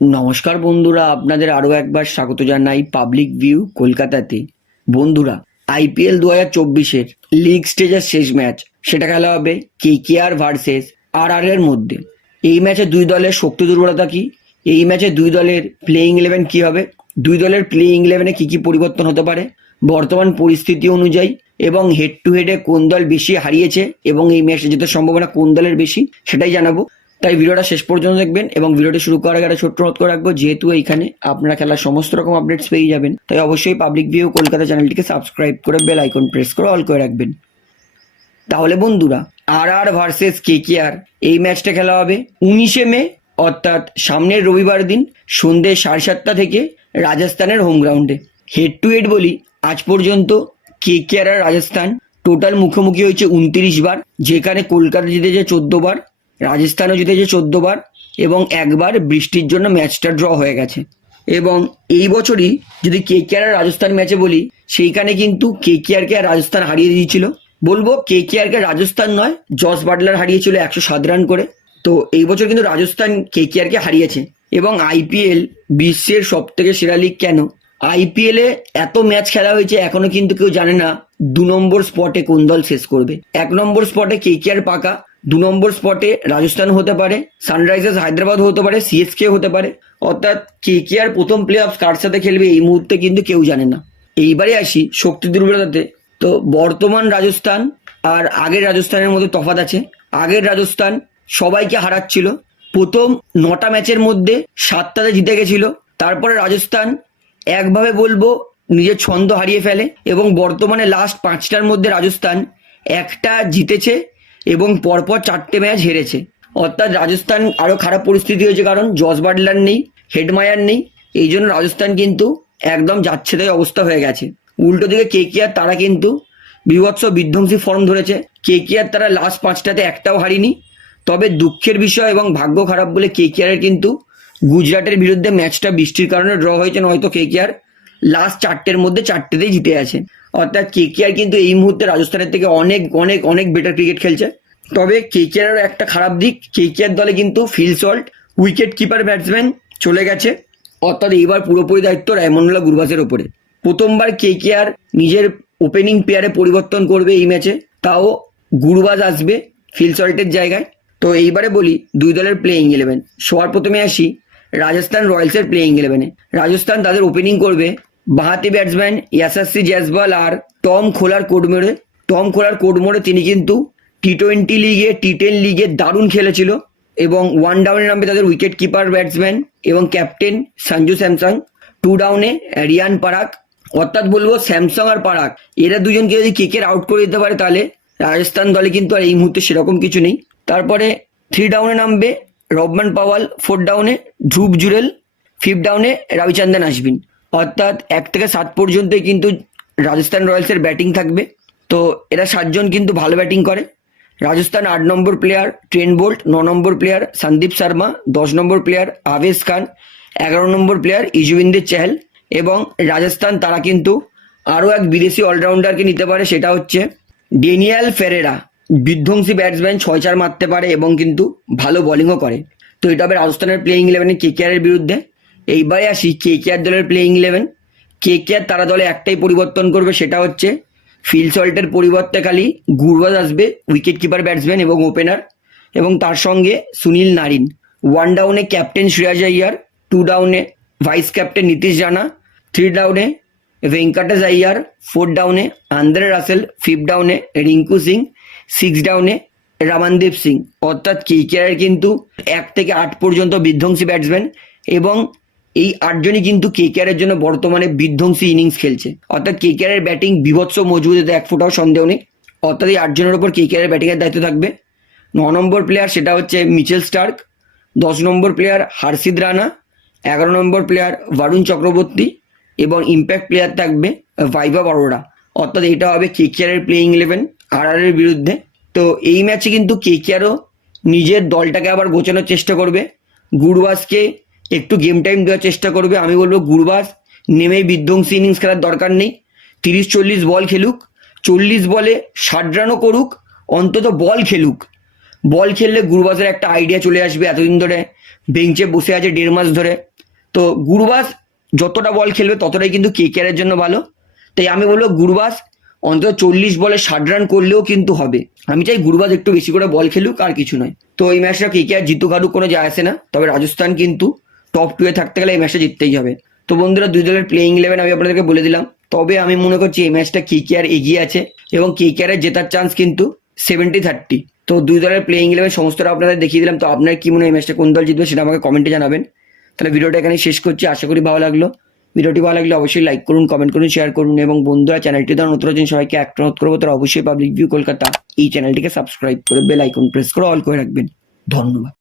নমস্কার বন্ধুরা, আপনাদের আরও একবার স্বাগত জানাই পাবলিক ভিউ কলকাতাতে। বন্ধুরা আইপিএল দু হাজার চব্বিশের লিগ স্টেজের শেষ ম্যাচ সেটা খেলা হবে কে কে আর ভার্সেস আর আর এর মধ্যে। এই ম্যাচে দুই দলের শক্তি দুর্বলতা কি? এই ম্যাচে দুই দলের প্লেইং ইলেভেন কি হবে? দুই দলের প্লেইং ইলেভেনে কি কি পরিবর্তন হতে পারে? বর্তমান পরিস্থিতি অনুযায়ী এবং হেড টু হেডে কোন দল বেশি হারিয়েছে এবং এই ম্যাচে জেতার সম্ভাবনা কোন দলের বেশি, সেটাই জানাব। তাই ভিডিওটা শেষ পর্যন্ত দেখবেন এবং ভিডিওটি শুরু করার আগে একটা ছোট্ট অনুরোধ করে রাখব, যেহেতু এইখানে আপনারা খেলার সমস্ত রকম আপডেটস পেয়ে যাবেন, তাই অবশ্যই পাবলিক ভিউ কলকাতা চ্যানেলটিকে সাবস্ক্রাইব করে বেল আইকন প্রেস করে অল করে রাখবেন। তাহলে বন্ধুরা আর আর ভার্সেস কে কে আর এই ম্যাচটা খেলা হবে উনিশে মে, অর্থাৎ সামনের রবিবার দিন সন্ধ্যে সাড়ে সাতটা থেকে রাজস্থানের হোম গ্রাউন্ডে হেড টু হেড বলি, আজ পর্যন্ত কে কে আর রাজস্থান টোটাল মুখোমুখি হয়েছে উনত্রিশ বার, যেখানে কলকাতা জিতেছে চোদ্দ বার। রাজস্থানও জিতেছে চোদ্দ বার এবং একবার বৃষ্টির জন্য ম্যাচটা ড্র হয়ে গেছে। এবং এই বছরই যদি কে কে আর রাজস্থান ম্যাচে বলি, সেইখানে কিন্তু কে কে আর কে রাজস্থান হারিয়ে দিয়েছিল। বলব কে কে আর কে রাজস্থান নয়, জস বাটলার হারিয়েছিল একশো সাত রান করে। তো এই বছর কিন্তু রাজস্থান কে কে আর কে হারিয়েছে এবং আইপিএল বিশ্বের সব থেকে সেরা লিগ কেন? আইপিএল এত ম্যাচ খেলা হয়েছে, এখনও কিন্তু কেউ জানে না দু নম্বর স্পটে কোন দল শেষ করবে। এক নম্বর স্পটে কে কে আর পাকা দু নম্বর স্পটে রাজস্থান হতে পারে সানরাইজার্স হায়দ্রাবাদ হতে পারে সিএসকে হতে পারে। অর্থাৎ কে কে আর প্রথম প্লে অফ কার সাথে খেলবে এই মুহূর্তে কিন্তু কেউ জানে না। এইবারে আসি শক্তি দুর্বলতাতে তো বর্তমান রাজস্থান আর আগের রাজস্থানের মধ্যে তফাৎ আছে। আগের রাজস্থান সবাইকে হারাচ্ছিল। প্রথম নটা ম্যাচের মধ্যে সাতটাতে জিতে গেছিল। তারপরে রাজস্থান একভাবে বলব নিজের ছন্দ হারিয়ে ফেলে এবং বর্তমানে লাস্ট পাঁচটার মধ্যে রাজস্থান একটা জিতেছে। এবং পরপর চারটে ম্যাচ হেরেছে। অর্থাৎ রাজস্থান আরও খারাপ পরিস্থিতি হয়েছে কারণ জস বাটলার নেই, হেডমায়ার নেই। এই জন্য রাজস্থান কিন্তু একদম যাচ্ছে তাই অবস্থা হয়ে গেছে। উল্টো দিকে কে কে আর তারা কিন্তু বিভৎস বিধ্বংসী ফর্ম ধরেছে। কে কে আর তারা লাস্ট পাঁচটাতে একটাও হারিনি। তবে দুঃখের বিষয় এবং ভাগ্য খারাপ বলে কে কে আর কিন্তু গুজরাটের বিরুদ্ধে ম্যাচটা বৃষ্টির কারণে ড্র হয়েছে, নয়তো কে কে আর লাস্ট চারটের মধ্যে চারটেতেই জিতে আছে অর্থাৎ কে কে আর কিন্তু এই মুহূর্তে রাজস্থানের থেকে অনেক অনেক অনেক বেটার ক্রিকেট খেলছে। তবে কে কে আর একটা খারাপ দিক কে কে আর দলে কিন্তু Phil Salt wicket keeper batsman চলে গেছে। অর্থাৎ এইবার পুরোপুরি দায়িত্ব রায়মন্ডলা গুরবাজের ওপরে। প্রথমবার কে কে আর নিজের ওপেনিং পেয়ারে পরিবর্তন করবে এই ম্যাচে তাও গুরবাজ আসবে ফিল সল্টের জায়গায়। তো এইবারে বলি, দুই দলের প্লেইং ইলেভেন সবার প্রথমে আসি, রাজস্থান রয়্যালসের প্লেইং ইলেভেনে রাজস্থান তাদের ওপেনিং করবে বাহাতি ব্যাটসম্যান ইয়াসাসি জ্যাসবাল আর Tom Kohler Cadmore Tom Kohler Cadmore তিনি কিন্তু টি টোয়েন্টি লিগে টি টেন লিগে দারুণ খেলেছিল এবং ওয়ান ডাউনে নামবে তাদের উইকেট কিপার ব্যাটসম্যান এবং ক্যাপ্টেন সঞ্জু স্যামসাং টু ডাউনে রিয়ান পারাক। অর্থাৎ বলব স্যামসাং আর পারাক। এরা দুজনকে যদি কেকের আউট করে দিতে পারে তাহলে রাজস্থান দলে কিন্তু আর এই মুহূর্তে সেরকম কিছু নেই। তারপরে থ্রি ডাউনে নামবে রবমান পাওয়াল ফোর ডাউনে ধ্রুব জুরেল ফিফ ডাউনে রবিচন্দ্রন আশ্বিন অর্থাৎ এক থেকে সাত পর্যন্তই কিন্তু রাজস্থান রয়্যালসের ব্যাটিং থাকবে। তো এরা সাতজন কিন্তু ভালো ব্যাটিং করে। রাজস্থান আট নম্বর প্লেয়ার ট্রেন বোল্ট, ন নম্বর প্লেয়ার সন্দীপ শর্মা, দশ নম্বর প্লেয়ার আবেশ খান, এগারো নম্বর প্লেয়ার ইজুবিন্দের চেহেল এবং রাজস্থান তারা কিন্তু আরও এক বিদেশি অলরাউন্ডারকে নিতে পারে, সেটা হচ্ছে ডেনিয়াল ফেরেরা। বিধ্বংসী ব্যাটসম্যান, ছয় চার মারতে পারে এবং কিন্তু ভালো বোলিংও করে। তো এটা হবে রাজস্থানের প্লেইং ইলেভেনে কে কে এর বিরুদ্ধে। এইবারে আসি, কে কে আর দলের প্লেইং ইলেভেন কে কে আর তারা দলে একটাই পরিবর্তন করবে সেটা হচ্ছে ফিল সল্টের পরিবর্তে খালি গুরবাজ আসবে উইকেট কিপার ব্যাটসম্যান এবং ওপেনার এবং তার সঙ্গে সুনীল নারিন। ওয়ান ডাউনে ক্যাপ্টেন শ্রেয়াজ আইয়ার টু ডাউনে vice captain Nitish Rana three ডাউনে ভেঙ্কটেশ আইয়ার ফোর ডাউনে আন্দ্রে রাসেল ফিফ ডাউনে রিঙ্কু সিং সিক্স ডাউনে রামানদীপ সিং। অর্থাৎ কেকেআর কিন্তু এক থেকে আট পর্যন্ত বিধ্বংসী ব্যাটসম্যান এবং এই আটজনই কিন্তু কেকেআরের জন্য বর্তমানে বিধ্বংসী ইনিংস খেলছে। অর্থাৎ কেকেআরের ব্যাটিং বিভৎস মজবুতিতে এক ফুটাও সন্দেহ নেই। অর্থাৎ এই আটজনের ওপর কেকেআরের ব্যাটিংয়ের দায়িত্ব থাকবে। ন নম্বর প্লেয়ার সেটা হচ্ছে মিচেল স্টার্ক, দশ নম্বর প্লেয়ার হার্ষিদ রানা, এগারো নম্বর প্লেয়ার বরুণ চক্রবর্তী এবং ইম্প্যাক্ট প্লেয়ার থাকবে ভাইভা অরোরা অর্থাৎ এটা হবে কেকেআরের প্লেইং ইলেভেন আর এর বিরুদ্ধে। তো এই ম্যাচে কিন্তু কেকেআরও নিজের দলটাকে আবার গোছানোর চেষ্টা করবে। গুরবাজকে একটু গেম টাইম দেওয়ার চেষ্টা করবে, আমি বলব গুরবাজ নেমেই বিধ্বংসী ইনিংস খেলার দরকার নেই। তিরিশ চল্লিশ বল খেলুক, চল্লিশ বলে ষাট রানও করুক, অন্তত বল খেলুক। বল খেললে গুরবাজের একটা আইডিয়া চলে আসবে এতদিন ধরে বেঞ্চে বসে আছে দেড় মাস ধরে। তো গুরবাস যতটা বল খেলবে ততটাই কিন্তু কে এর জন্য ভালো। তাই আমি বলব গুরবাস অন্তত চল্লিশ বলে ষাট রান করলেও কিন্তু হবে। আমি চাই গুরবাজ একটু বেশি করে বল খেলুক, আর কিছু নয়। তো এই ম্যাচটা কে কে আর জিতু হারুক কোনো যায় আসে না। তবে রাজস্থান কিন্তু টপ টু এ থাকতে গেলে এই ম্যাচটা জিততেই হবে। তো বন্ধুরা, দুই দলের প্লেইং ইলেভেন আমি আপনাদেরকে বলে দিলাম। তবে আমি মনে করছি এই ম্যাচটা কে কে আর এগিয়ে আছে এবং কে কে আর জেতার চান্স কিন্তু সেভেন্টি থার্টি তো দুই দলের প্লেইং ইলেভেন সমস্তটা আপনাদের দেখিয়ে দিলাম। তো আপনার কি মনে হয় এই ম্যাচটা কোন দল জিতবে সেটা আমাকে কমেন্টে জানাবেন। তাহলে ভিডিওটা এখানে শেষ করছি। আশা করি ভালো লাগল। ভিডিওটি ভালো লাগলে অবশ্যই লাইক করুন কমেন্ট করুন শেয়ার করুন এবং বন্ধুরা চ্যানেলটি ধর নতুন নতুন সবাইকে একটা অনুরোধ করব, তারা অবশ্যই পাবলিক ভিউ কলকাতা এই চ্যানেলটিকে সাবস্ক্রাইব করে বেল আইকন প্রেস করে অল করে রাখবেন। ধন্যবাদ।